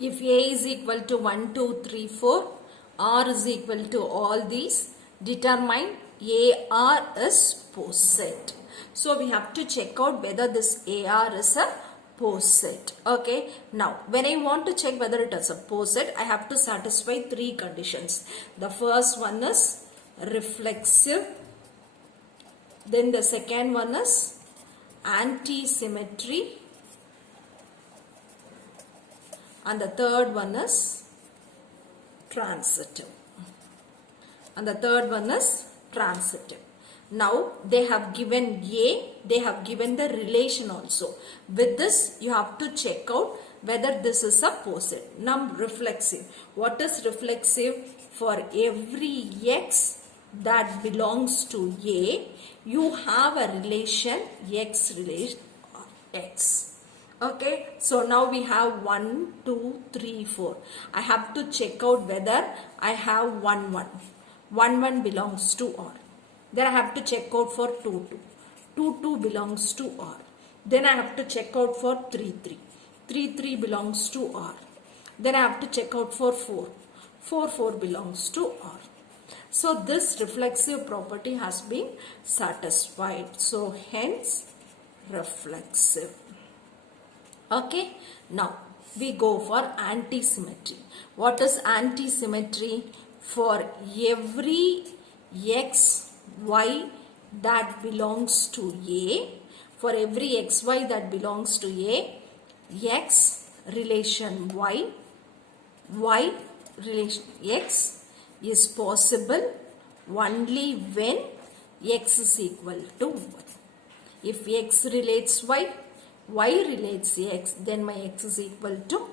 If A is equal to 1, 2, 3, 4, R is equal to all these, determine AR is poset. So we have to check out whether this AR is a poset. Okay. Now, when I want to check whether it is a poset, I have to satisfy three conditions. The first one is reflexive. Then the second one is anti-symmetry. And the third one is transitive. Now they have given A, they have given the relation also. With this you have to check out whether this is a poset. Now reflexive. What is reflexive? For every X that belongs to A, you have a relation X relation X. Okay, so now we have 1, 2, 3, 4. I have to check out whether I have 1, 1. 1, 1 belongs to R. Then I have to check out for 2, 2. 2, 2 belongs to R. Then I have to check out for 3, 3. 3, 3 belongs to R. Then I have to check out for 4. 4, 4 belongs to R. So this reflexive property has been satisfied. So hence reflexive. Okay, now we go for anti-symmetry. What is anti-symmetry? For every X, Y that belongs to A, for every X, Y that belongs to A, X relation Y, Y relation X is possible only when X is equal to Y. If X relates Y, Y relates X, then my X is equal to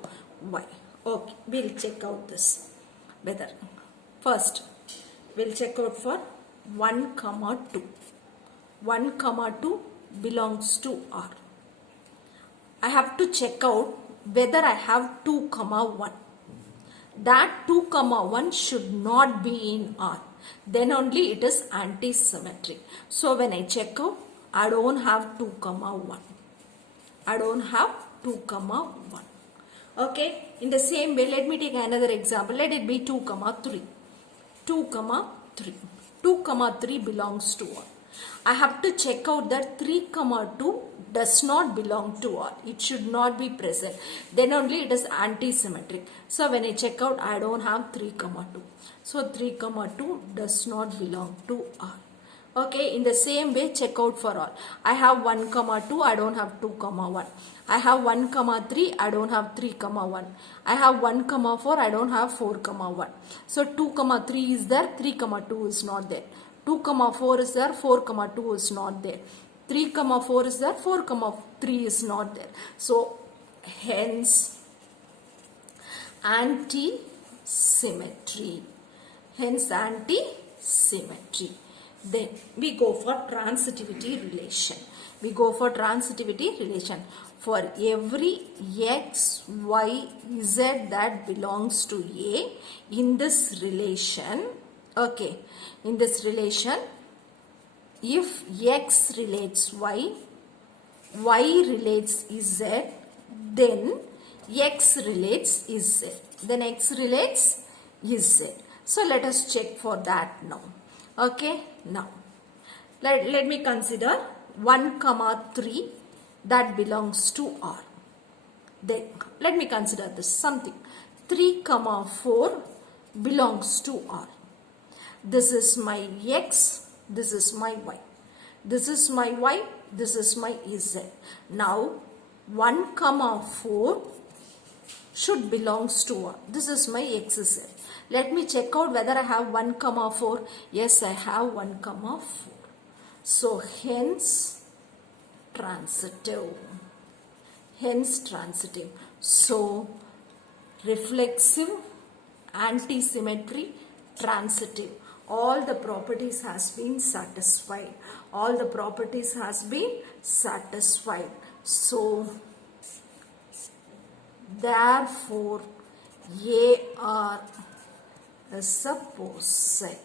Y. Okay, we'll check out this whether. First, we'll check out for 1, 2. 1, 2 belongs to R. I have to check out whether I have 2, 1. That 2, 1 should not be in R. Then only it is anti-symmetric. So when I check out, I don't have 2, 1. I don't have 2, 1. Okay. In the same way, let me take another example. Let it be 2, 3. 2, 3. 2, 3 belongs to R. I have to check out that 3, 2 does not belong to R. It should not be present. Then only it is anti-symmetric. So when I check out, I don't have 3, 2. So 3, 2 does not belong to R. Okay, in the same way, check out for all. I have 1, 2, I don't have 2, 1. I have 1, 3, I don't have 3, 1. I have 1, 4, I don't have 4, 1. So 2, 3 is there, 3, 2 is not there. 2, 4 is there, 4, 2 is not there. 3, 4 is there, 4, 3 is not there. So hence anti-symmetry. Hence anti-symmetry. Then we go for transitivity relation. For every X, Y, Z that belongs to A, in this relation, okay, if X relates Y, Y relates Z, then X relates Z. Then X relates Z. So let us check for that now. Okay, now let me consider 1, 3 that belongs to R. Then let me consider this something. 3, 4 belongs to R. This is my X, this is my Y. This is my Y, this is my Z. Now 1, 4 should belongs to R. This is my XZ. Let me check out whether I have 1, 4. Yes, I have 1, 4. So hence transitive. So reflexive, anti-symmetry, transitive. All the properties has been satisfied. So therefore AR is a poset.